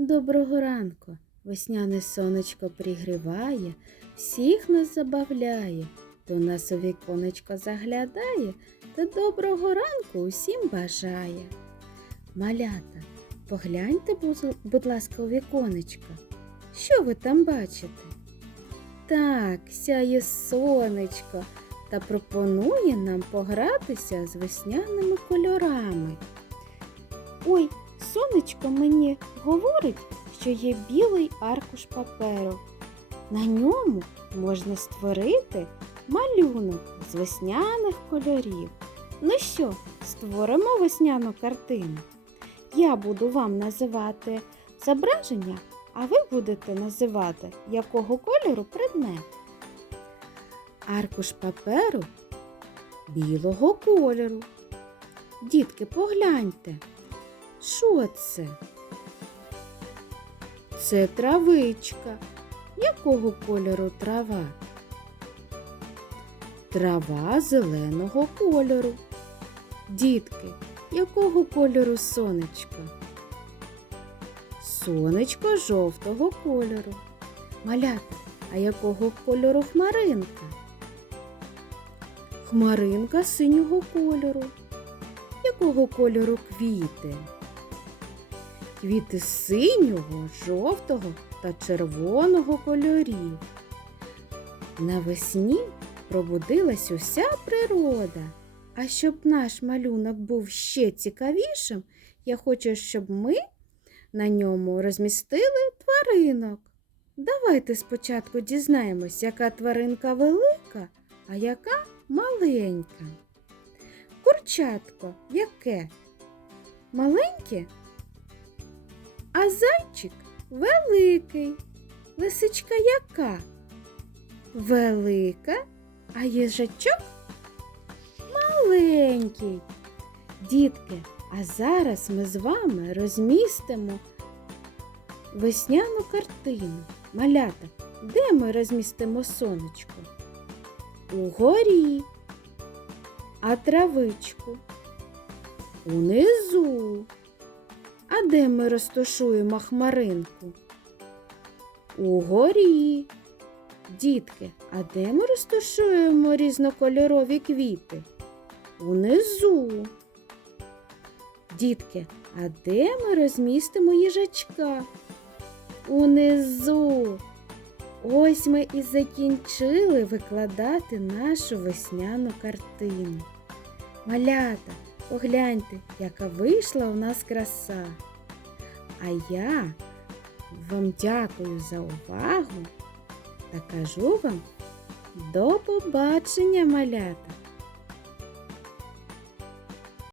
Доброго ранку. Весняне сонечко пригріває, всіх нас забавляє, до нас у віконечко заглядає та доброго ранку усім бажає. Малята, погляньте, будь ласка, у віконечко. Що ви там бачите? Так, сяє сонечко та пропонує нам погратися з весняними кольорами. Ой, сонечко мені говорить, що є білий аркуш паперу. На ньому можна створити малюнок з весняних кольорів. Ну що, створимо весняну картину. Я буду вам називати зображення, а ви будете називати, якого кольору предмет. Аркуш паперу білого кольору. Дітки, погляньте. Що це? Це травичка. Якого кольору трава? Трава зеленого кольору. Дітки, якого кольору сонечко? Сонечко жовтого кольору. Малята, а якого кольору хмаринка? Хмаринка синього кольору. Якого кольору квіти? Квіти синього, жовтого та червоного кольорів. Навесні пробудилась уся природа. А щоб наш малюнок був ще цікавішим, я хочу, щоб ми на ньому розмістили тваринок. Давайте спочатку дізнаємось, яка тваринка велика, а яка маленька. Курчатко яке? Маленьке? А зайчик великий. Лисичка яка? Велика, а їжачок маленький. Дітки, а зараз ми з вами розмістимо весняну картину. Малята, де ми розмістимо сонечко? Угорі. А травичку? Унизу. Де ми розташуємо хмаринку? Угорі. Дітки, а де ми розташуємо різнокольорові квіти? Унизу. Дітки, а де ми розмістимо їжачка? Унизу. Ось ми і закінчили викладати нашу весняну картину. Малята, погляньте, яка вийшла у нас краса. А я вам дякую за увагу та кажу вам до побачення, малята!